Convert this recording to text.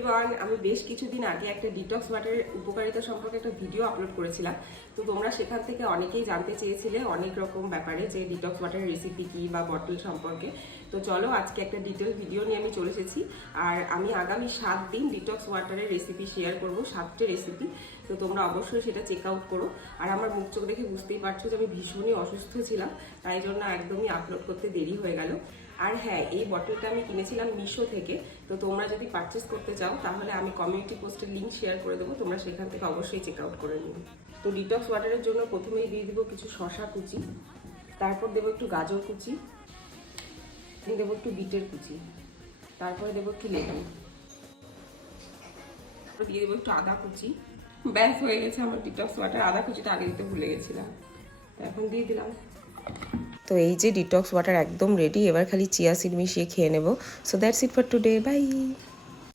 Everyone, আমি বেশ কিছুদিন আগে একটা ডিটক্স ওয়াটারের উপকারিতা সম্পর্কে একটা ভিডিও আপলোড করেছিলাম। তো তোমরা সেখান থেকে অনেকেই জানতে চেয়েছিলে অনেক রকম ব্যাপারে, যে ডিটক্স ওয়াটারের রেসিপি কী বা বটল সম্পর্কে। তো চলো আজকে একটা ডিটেল ভিডিও নিয়ে আমি চলে এসেছি। আর আমি আগামী 7 দিন ডিটক্স ওয়াটারের রেসিপি শেয়ার করব, 7টে রেসিপি। তো তোমরা অবশ্যই সেটা চেক আউট করো। আর আমার মুখ চোখ দেখে বুঝতেই পারছো যে আমি ভীষণই অসুস্থ ছিলাম, তাই জন্য একদমই আপলোড করতে দেরি হয়ে গেল। আর হ্যাঁ, এই বটলটা আমি কিনেছিলাম মিশো থেকে। তো তোমরা যদি পারচেস করতে চাও তাহলে আমি কমিউনিটি পোস্টের লিঙ্ক শেয়ার করে দেবো, তোমরা সেখান থেকে অবশ্যই চেক আউট করে নিও। তো ডিটক্স ওয়াটারের জন্য প্রথমেই দিয়ে দেবো কিছু শসা কুচি, তারপর দেবো একটু গাজর কুচি, দেবো একটু বিটের কুচি, তারপরে দেবো একটু লেবু, দিয়ে দেবো একটু আদা কুচি। ব্যাস হয়ে গেছে আমার ডিটক্স ওয়াটার। আদা কুচিটা আগে দিতে ভুলে গেছিলাম, তো এখন দিয়ে দিলাম। তো এই যে ডিটক্স ওয়াটার একদম রেডি, এবার খালি চিয়া সিড মিশিয়ে খেয়ে নেব। So that's it for today, by.